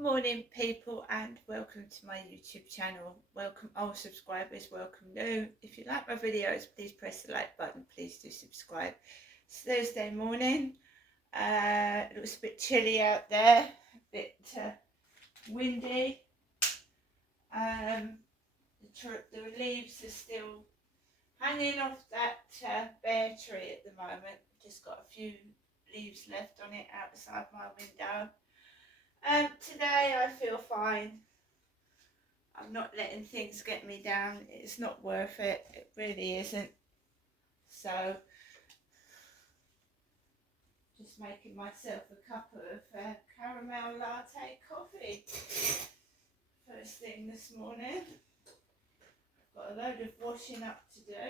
Morning people, and welcome to my YouTube channel. Welcome old subscribers, welcome new. If you like my videos, please press the like button. Please do subscribe. It's Thursday morning. It looks a bit chilly out there, a bit windy. The leaves are still hanging off that bare tree at the moment. Just got a few leaves left on it outside my window. Today I feel fine. I'm not letting things get me down. It's not worth it. It really isn't. So, just making myself a cup of caramel latte coffee. First thing this morning. Got a load of washing up to do.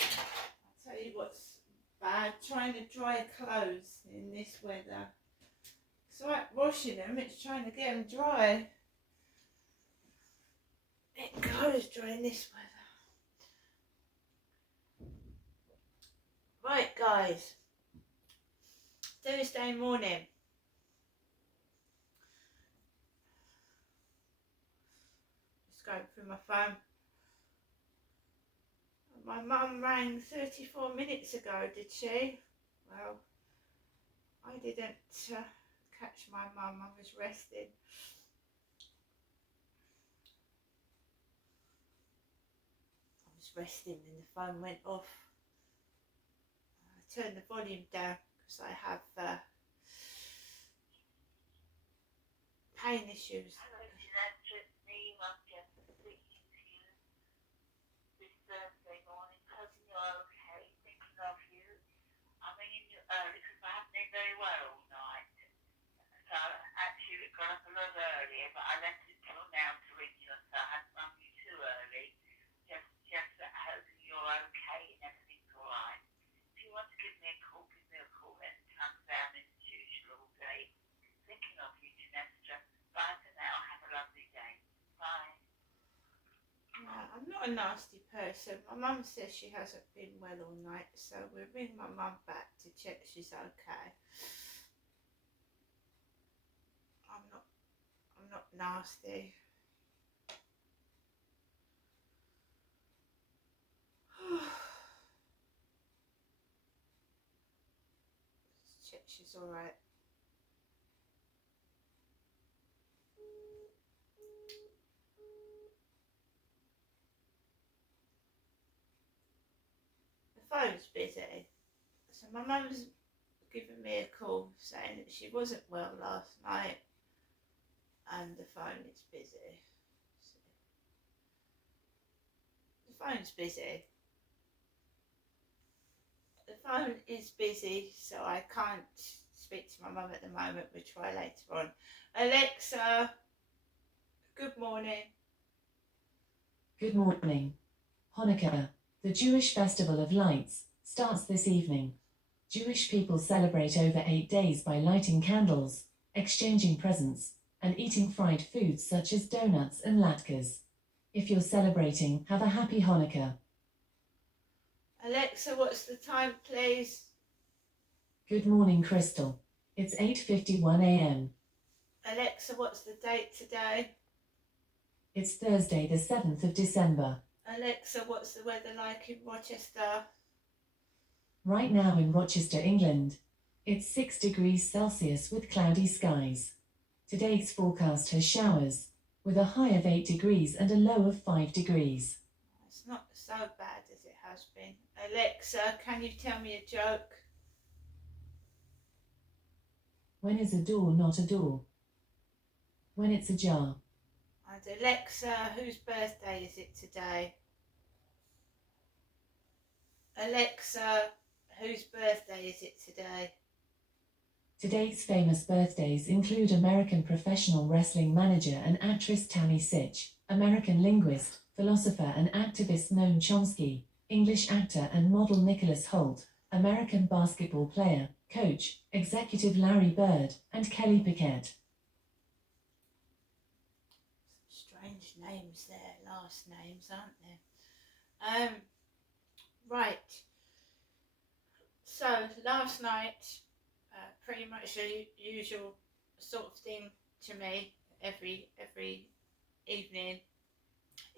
I'll tell you what's bad, trying to dry clothes in this weather. It's like washing them, it's trying to get them dry. It goes dry in this weather. Right guys, Thursday morning. Just going through my phone. My mum rang 34 minutes ago, did she? Well, I didn't catch my mum, I was resting. I was resting and the phone went off. I turned the volume down because I have pain issues. Hello, Jeanette. It's me, Mum Jess, speaking to you this Thursday morning. Hoping you're okay. Thinking of you. I'm ringing you early because I haven't been very well all night. So actually we got up a lot earlier, but I left it till now to ring you, so I hadn't rung you too early. Just hoping you're okay and everything's alright. If you want to give me a call anytime, because I'm in as usual all day. Thinking of you, Jeanette. Bye for now. Have a lovely day. Bye. No, I'm not a nasty person. My mum says she hasn't been well all night, so we'll ring my mum back to check she's okay. I'm not nasty. Let's check she's alright. The phone's busy. So my mum's given me a call saying that she wasn't well last night and the phone is busy. So the phone's busy. The phone is busy, so I can't speak to my mum at the moment. We'll try later on. Alexa, good morning. Good morning. Hanukkah, the Jewish festival of lights, starts this evening. Jewish people celebrate over 8 days by lighting candles, exchanging presents, and eating fried foods such as donuts and latkes. If you're celebrating, have a happy Hanukkah. Alexa, what's the time, please? Good morning, Crystal. It's 8:51 a.m. Alexa, what's the date today? It's Thursday, the 7th of December. Alexa, what's the weather like in Rochester? Right now in Rochester, England, it's 6 degrees Celsius with cloudy skies. Today's forecast has showers, with a high of 8 degrees and a low of 5 degrees. It's not so bad as it has been. Alexa, can you tell me a joke? When is a door not a door? When it's ajar. And Alexa, whose birthday is it today? Alexa, whose birthday is it today? Today's famous birthdays include American professional wrestling manager and actress Tammy Sitch, American linguist, philosopher and activist Noam Chomsky, English actor and model Nicholas Hoult, American basketball player, coach, executive Larry Bird, and Kelly Pickett. Strange names there, last names, aren't there? Right. So last night, pretty much the usual sort of thing to me every evening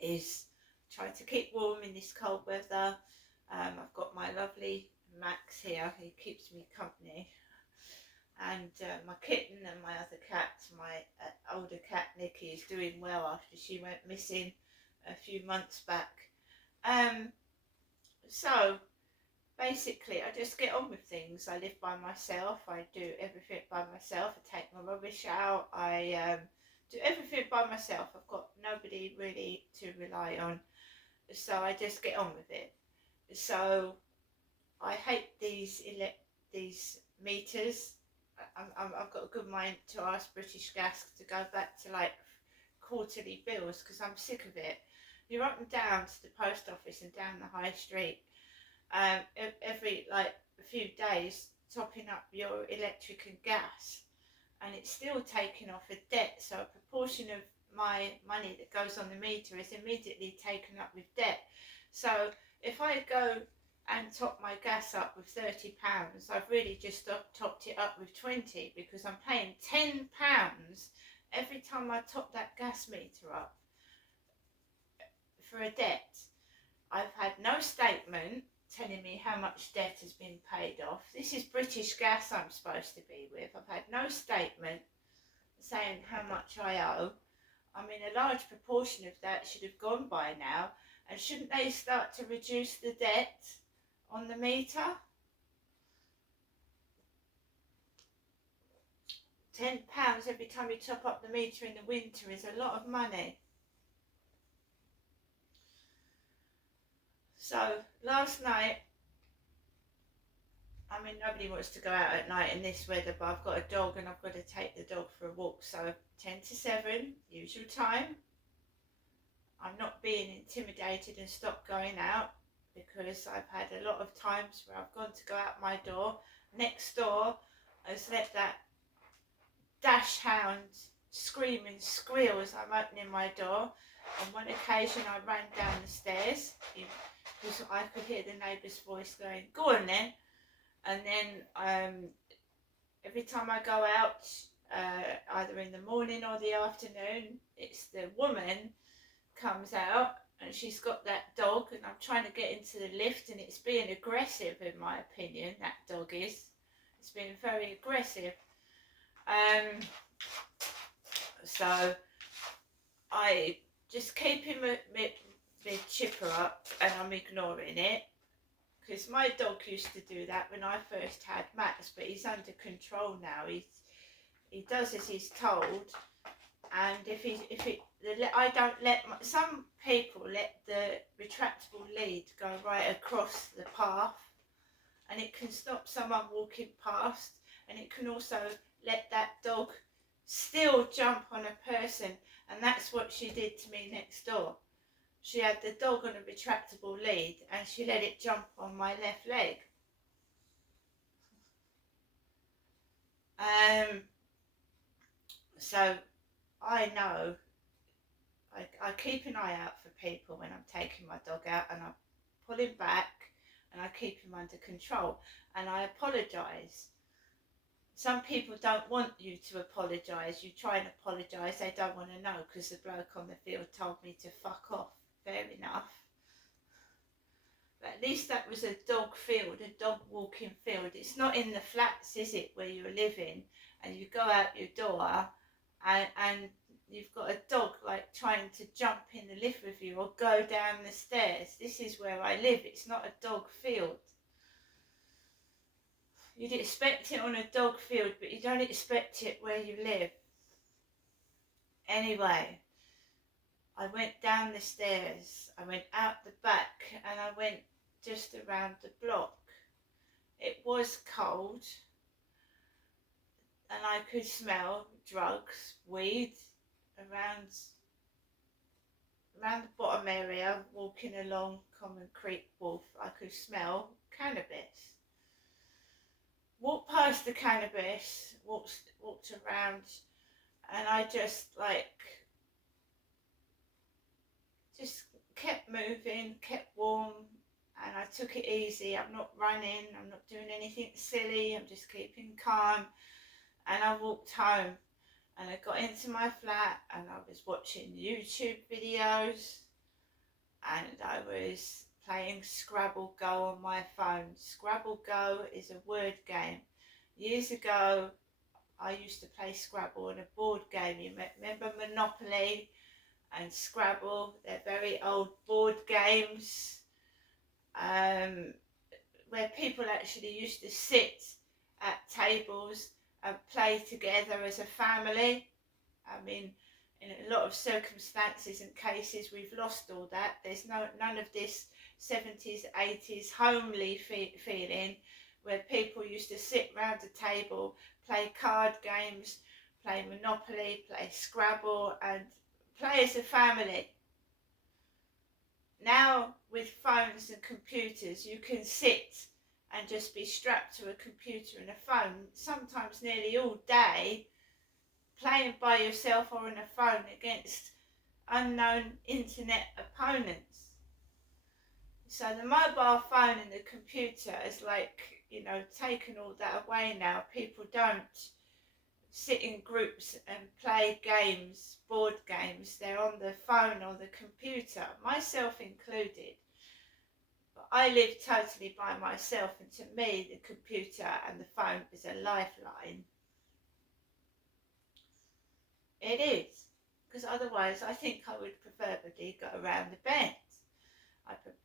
is try to keep warm in this cold weather. I've got my lovely Max here, who keeps me company, and my kitten and my other cat, my older cat Nikki, is doing well after she went missing a few months back. So basically I just get on with things. I live by myself, I do everything by myself, I take my rubbish out, I do everything by myself. I've got nobody really to rely on, so I just get on with it. So I hate these meters. I've got a good mind to ask British Gas to go back to like quarterly bills, because I'm sick of it. You're up and down to the post office and down the high street every like a few days, topping up your electric and gas, and it's still taking off a debt. So a proportion of my money that goes on the meter is immediately taken up with debt. So if I go and top my gas up with £30, I've really just topped it up with 20, because I'm paying £10 every time I top that gas meter up for a debt. I've had no statement telling me how much debt has been paid off. This is British Gas I'm supposed to be with. I've had no statement saying how much I owe. I mean, a large proportion of that should have gone by now, and shouldn't they start to reduce the debt on the meter? £10 every time you top up the meter in the winter is a lot of money. So last night, I mean, nobody wants to go out at night in this weather, but I've got a dog and I've got to take the dog for a walk. So 10 to 7, usual time. I'm not being intimidated and stopped going out, because I've had a lot of times where I've gone to go out my door. Next door has let that dash hound scream and squeal as I'm opening my door. On one occasion I ran down the stairs because I could hear the neighbour's voice going, "Go on then." And then every time I go out, either in the morning or the afternoon, it's the woman comes out and she's got that dog, and I'm trying to get into the lift and it's being aggressive, in my opinion. That dog is. It's being very aggressive. So I just keep him my chipper up and I'm ignoring it, because my dog used to do that when I first had Max, but he's under control now. He does as he's told, and I don't let some people let the retractable lead go right across the path, and it can stop someone walking past, and it can also let that dog still jump on a person, and that's what she did to me next door. She had the dog on a retractable lead and she let it jump on my left leg. So I know, I keep an eye out for people when I'm taking my dog out, and I pull him back and I keep him under control, and I apologise. Some people don't want you to apologise. You try and apologise, they don't want to know, because the bloke on the field told me to fuck off. Fair enough. But at least that was a dog field, a dog walking field. It's not in the flats, is it, where you're living and you go out your door and you've got a dog like trying to jump in the lift with you or go down the stairs. This is where I live. It's not a dog field. You'd expect it on a dog field, but you don't expect it where you live. Anyway, I went down the stairs, I went out the back, and I went just around the block. It was cold, and I could smell drugs, weed, around the bottom area, walking along Common Creek Wharf. I could smell cannabis. Walked past the cannabis, walked around, and I just kept moving, kept warm, and I took it easy. I'm not running, I'm not doing anything silly, I'm just keeping calm, and I walked home. and I got into my flat and I was watching YouTube videos and I was playing Scrabble Go on my phone. Scrabble Go is a word game. Years ago, I used to play Scrabble on a board game. You remember Monopoly and Scrabble? They're very old board games where people actually used to sit at tables and play together as a family. I mean, in a lot of circumstances and cases, we've lost all that. There's none of this 70s, 80s homely feeling where people used to sit round a table, play card games, play Monopoly, play Scrabble, and play as a family. Now, with phones and computers, you can sit and just be strapped to a computer and a phone, sometimes nearly all day, playing by yourself or on a phone against unknown internet opponents. So the mobile phone and the computer is taken all that away now. People don't sit in groups and play games, board games. They're on the phone or the computer, myself included. But I live totally by myself, and to me the computer and the phone is a lifeline. It is, because otherwise I think I would preferably go around the bend.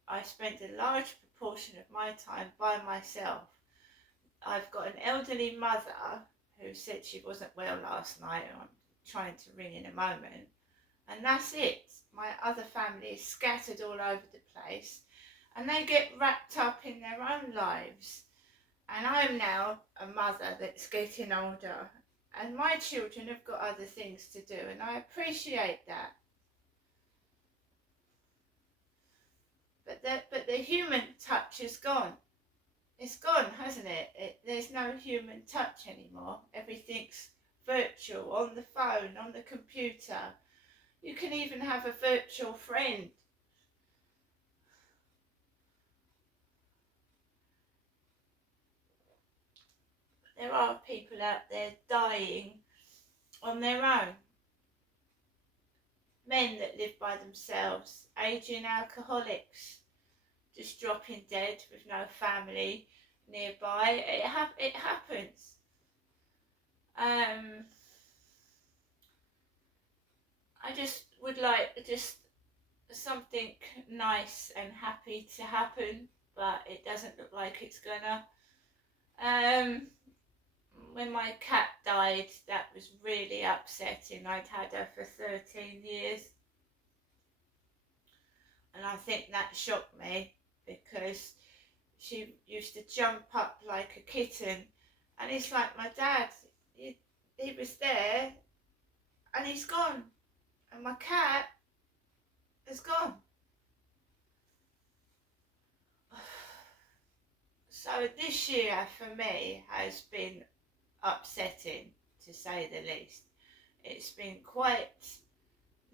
I spend a large proportion of my time by myself. I've got an elderly mother who said she wasn't well last night, and I'm trying to ring in a moment. And that's it. My other family is scattered all over the place, and they get wrapped up in their own lives. And I'm now a mother that's getting older, and my children have got other things to do, and I appreciate that. But the human touch is gone. It's gone, hasn't it? There's no human touch anymore. Everything's virtual, on the phone, on the computer. You can even have a virtual friend. There are people out there dying on their own. Men that live by themselves, aging alcoholics, just dropping dead with no family nearby. It happens. I just would like something nice and happy to happen, but it doesn't look like it's gonna. When my cat died, that was really upsetting. I'd had her for 13 years, and I think that shocked me because she used to jump up like a kitten, and it's like my dad, he was there and he's gone, and my cat is gone. So this year for me has been upsetting, to say the least. It's been quite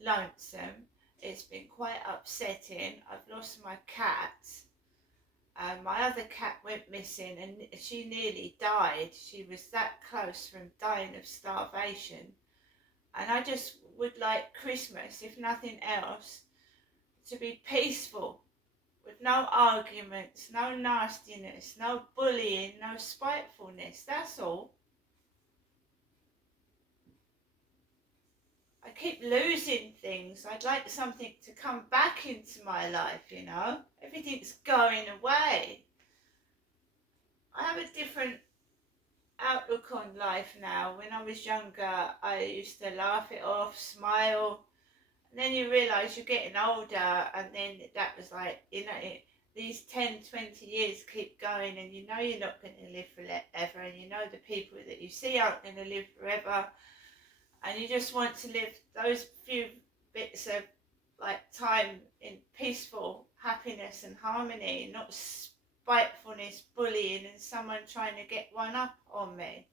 lonesome. It's been quite upsetting. I've lost my cat. My other cat went missing and she nearly died. She was that close from dying of starvation. And I just would like Christmas, if nothing else, to be peaceful, with no arguments, no nastiness, no bullying, no spitefulness. That's all. I keep losing things. I'd like something to come back into my life, you know. Everything's going away. I have a different outlook on life now. When I was younger, I used to laugh it off, smile. And then you realise you're getting older, and then that was like, these 10, 20 years keep going, and you know you're not going to live forever, and you know the people that you see aren't going to live forever. And you just want to live those few bits of time in peaceful happiness and harmony, not spitefulness, bullying, and someone trying to get one up on me.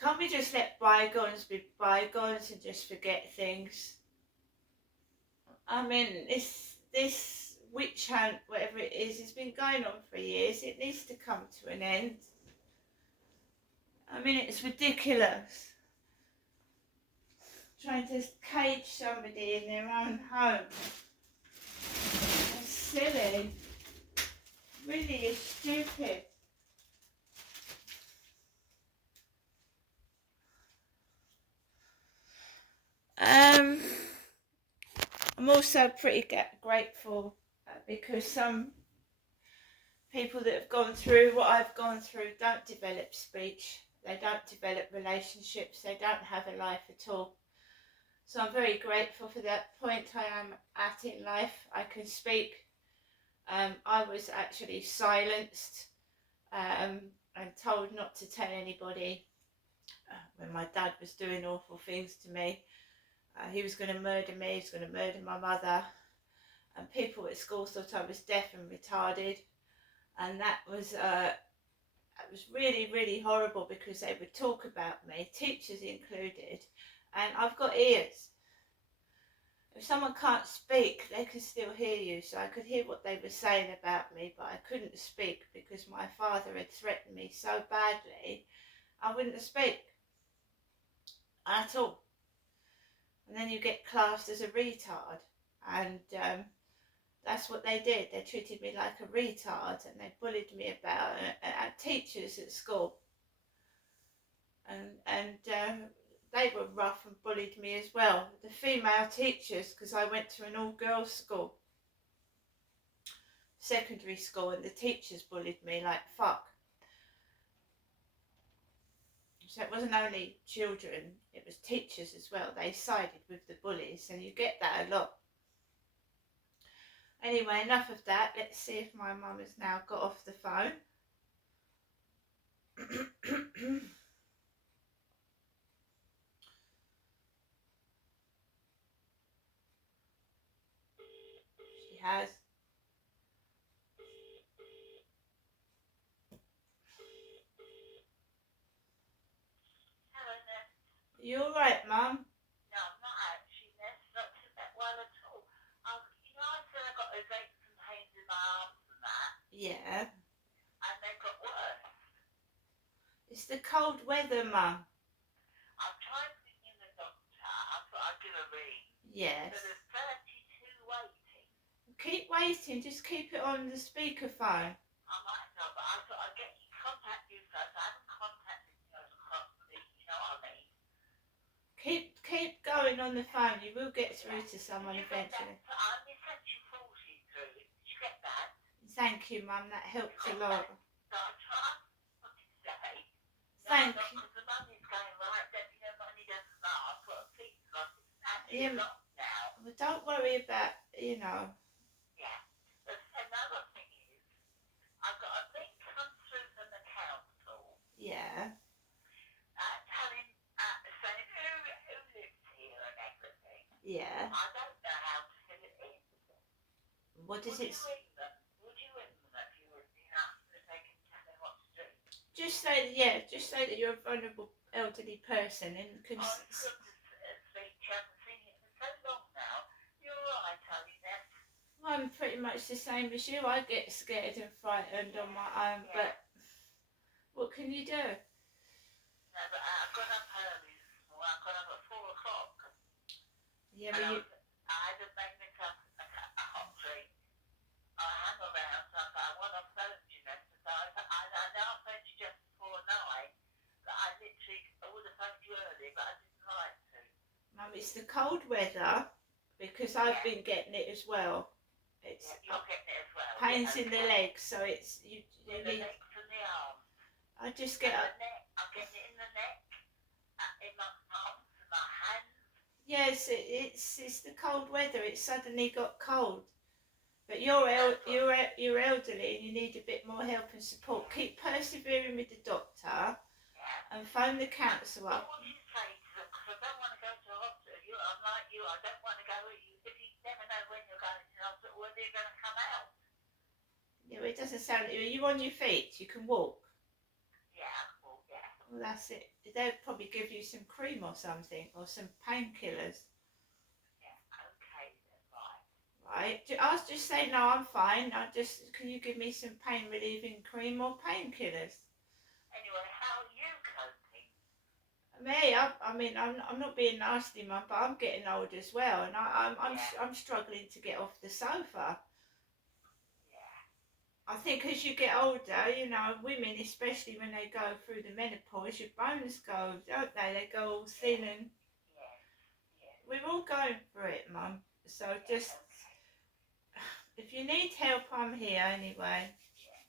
Can't we just let bygones be bygones and just forget things? I mean, this witch hunt, whatever it is, has been going on for years. It needs to come to an end. I mean, it's ridiculous. trying to cage somebody in their own home. It's silly. Really is stupid. I'm also pretty grateful because some people that have gone through what I've gone through don't develop speech, they don't develop relationships, they don't have a life at all. So I'm very grateful for that point I am at in life. I can speak. I was actually silenced and told not to tell anybody when my dad was doing awful things to me. He was going to murder me, he was going to murder my mother, and people at school thought I was deaf and retarded, and that was really, really horrible because they would talk about me, teachers included, and I've got ears. If someone can't speak, they can still hear you, so I could hear what they were saying about me, but I couldn't speak because my father had threatened me so badly, I wouldn't speak at all. And then you get classed as a retard, and that's what they did. They treated me like a retard, and they bullied me about teachers at school, and they were rough and bullied me as well. The female teachers, because I went to an all-girls school, secondary school, and the teachers bullied me like fuck. So it wasn't only children, it was teachers as well. They sided with the bullies, and you get that a lot. Anyway, enough of that. Let's see if my mum has now got off the phone. She has. Hello there. You alright, Mum? No, I'm not actually there. Not that well at all. You know, I said I got those aches and pains in my arms and that, Yeah. and they got worse. It's the cold weather, Mum. I've tried ringing the doctor. I thought I'd give a ring. Yes. So there's 32 waiting. Keep waiting, just keep it on the speakerphone. I might not, but I thought I'd get you contact you first. I haven't contacted you across the, you know what I mean? Keep going on the phone, you will get through to someone Did you get eventually. that? I only sent you 40 through. Did you get that? Thank you, Mum, that helped a lot. So I tried today. Thank you. Because the money's going right. That, you know, money doesn't last. What a piece of it's actually Yeah. a lot now. Well, don't worry about, you know. Yeah. But another thing is, I've got a link come through from the council. Yeah. Telling, saying who lives here and everything. Yeah. I don't know how to fill it in. What does Would it... you ring them? Would you ring them if you were if they can tell me what to do? Just say that you're a vulnerable elderly person and can... Oh, it's good to speak to you. I haven't seen you for so long now. You're alright, are you, Ness? I'm pretty much the same as you. I get scared and frightened on my own, Yeah. but what can you do? No, but I got up early this morning. I got up at 4 o'clock. Yeah, And but you... I had to make myself a hot drink. I hung around, so I thought, I want to phone you, Nessa. So I know I phoned you just before 9, but I would have phoned you early, but I didn't like to. Mum, it's the cold weather, because I've been getting it as well. It's You're getting it as well. pains in the legs, so it's... You the need... legs and the arms. I just And get... the neck. I'm getting it in the neck, in my arms, and my hands. Yes, it's the cold weather. It suddenly got cold. But you're elderly and you need a bit more help and support. Keep persevering with the doctor and phone the council up. What would you say to them? Because I don't want to go to the hospital. I'm like you. I don't want to go. If you never know when you're going to the hospital, whether you're going to come out. Yeah, well, it doesn't sound... Are you on your feet? You can walk? Yeah, I can walk, yeah. Well, that's it. They'll probably give you some cream or something, or some painkillers. Yeah, okay then, right. Right? I'll just say, no, I'm fine. Can you give me some pain relieving cream or painkillers? Anyway, how are you coping? I'm not being nasty, Mum, but I'm getting old as well, and I'm struggling to get off the sofa. Yeah. I think as you get older, women, especially when they go through the menopause, your bones go, don't they? They go all thin, and Yes. Yes. we're all going through it, Mum. So just, Okay. if you need help, I'm here anyway. Yeah.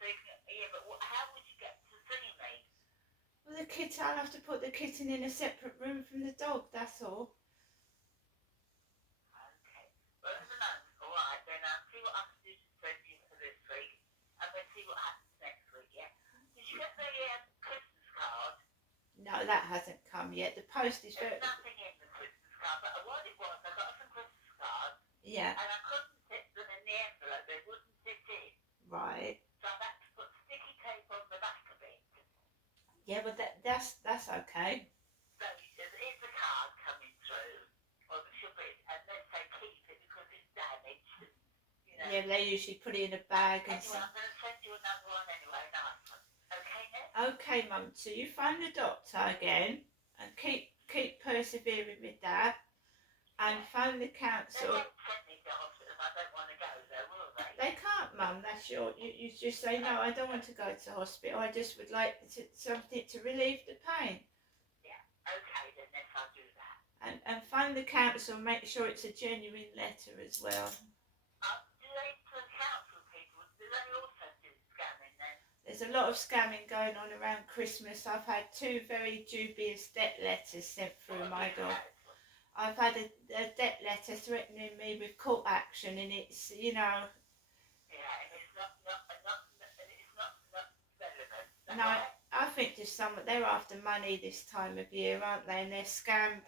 So but how would you get to see me? Well, I'll have to put the kitten in a separate room from the dog, that's all. Okay. Well, at the moment, all right, then I'll see what I can do to send you for this week, and we'll see what happens next week, yeah? Did you get the Christmas card? No, that hasn't come yet. The post is There's nothing in the Christmas card, but what it was, I got some Christmas cards, Yeah, and I couldn't fit them in the envelope, they wouldn't fit in. right. So I've had to put sticky tape on the back of it. Yeah, but that's okay. So there is a card coming through, or there should be, unless they keep it because it's damaged. Yeah, they usually put it in a bag and Anyway, I'm going to send you another one anyway, nice one. Okay, Nick? Okay, Mum. So you find the doctor again, and keep persevering with that, and phone the They council. won't send me to hospital if I don't want to go there, will they? They can't, Mum. That's you just say no. I don't want to go to hospital. I just would like something to relieve the pain. Yeah. Okay, then yes, I'll do that. And phone the council. Make sure it's a genuine letter as well. Do they, for council people, do they also do scamming then? There's a lot of scamming going on around Christmas. I've had 2 very dubious debt letters sent through my door. I've had a debt letter threatening me with court action, and it's, Yeah, and it's not relevant. No, I think just they're after money this time of year, aren't they? And they scam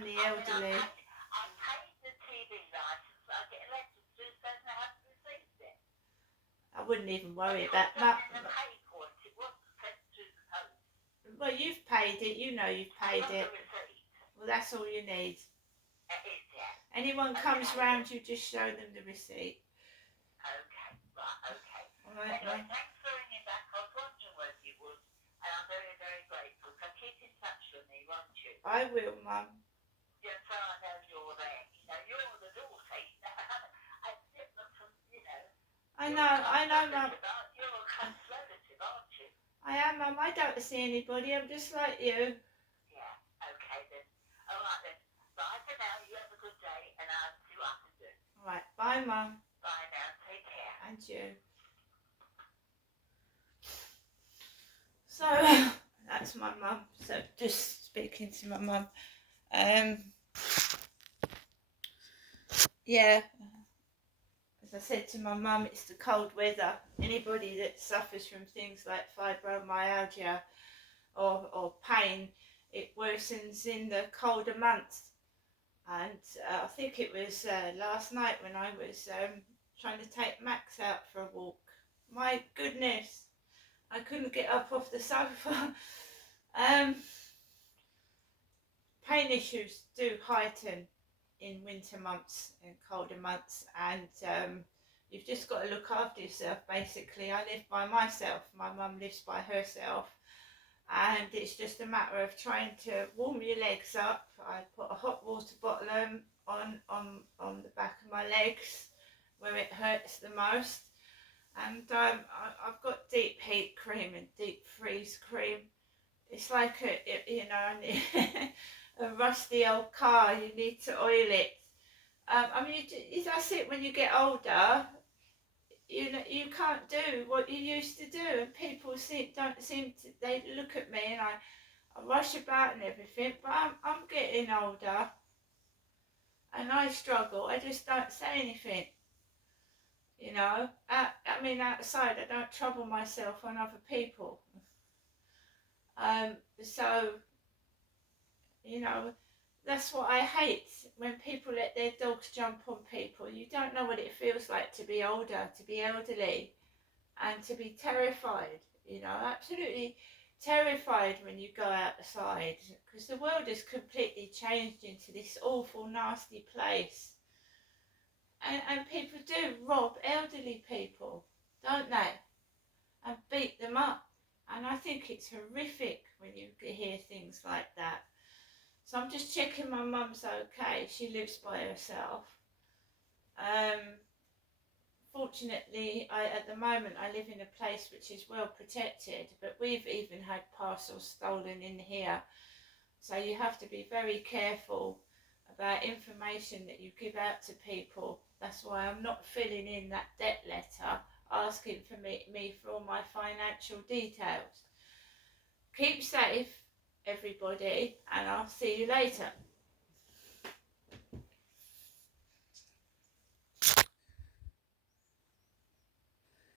the elderly. I paid the TV license, but I get a letter through saying I haven't received it. I wouldn't even worry It about was done that. in the paper, it wasn't sent through the post. Well, you've paid it. You know you've paid I it. got the receipt. Well, that's all you need. It is, yeah. Anyone comes round, you just show them the receipt. Okay, right, okay. All right, Anyway, Mum. thanks for ringing back. I was wondering whether you would, and I'm very, very grateful. So keep in touch with me, won't you? I will, Mum. Just so I know you're there. You're the daughter. I'm different from, I know, Mum. You're a close relative, aren't you? I am, Mum. I don't see anybody. I'm just like you. Yeah, okay then. All right then. Bye for now. You have a good day, and I'll see what I can do. All right, bye, Mum. Bye now. Take care. And you. So that's my mum. So just speaking to my mum. Yeah, as I said to my mum, it's the cold weather. Anybody that suffers from things like fibromyalgia or pain, it worsens in the colder months. And I think it was last night when I was trying to take Max out for a walk. My goodness, I couldn't get up off the sofa. Pain issues do heighten in winter months and colder months, and you've just got to look after yourself. Basically, I live by myself. My mum lives by herself, and it's just a matter of trying to warm your legs up. I put a hot water bottle on the back of my legs where it hurts the most, and I've got deep heat cream and deep freeze cream. It's like a rusty old car. You need to oil it. That's it. When you get older, you can't do what you used to do, and people don't seem to. They look at me and I rush about and everything, but I'm getting older, and I struggle. I just don't say anything. Outside I don't trouble myself on other people. So that's what I hate, when people let their dogs jump on people. You don't know what it feels like to be older, to be elderly, and to be terrified, absolutely terrified when you go outside, because the world has completely changed into this awful, nasty place. And people do rob elderly people, don't they? And beat them up And I think it's horrific when you hear things like that. So I'm just checking my mum's okay. She lives by herself. Fortunately, at the moment I live in a place which is well protected, but we've even had parcels stolen in here. So you have to be very careful about information that you give out to people. That's why I'm not filling in that debt letter asking for me for all my financial details. Keep safe, everybody, and I'll see you later.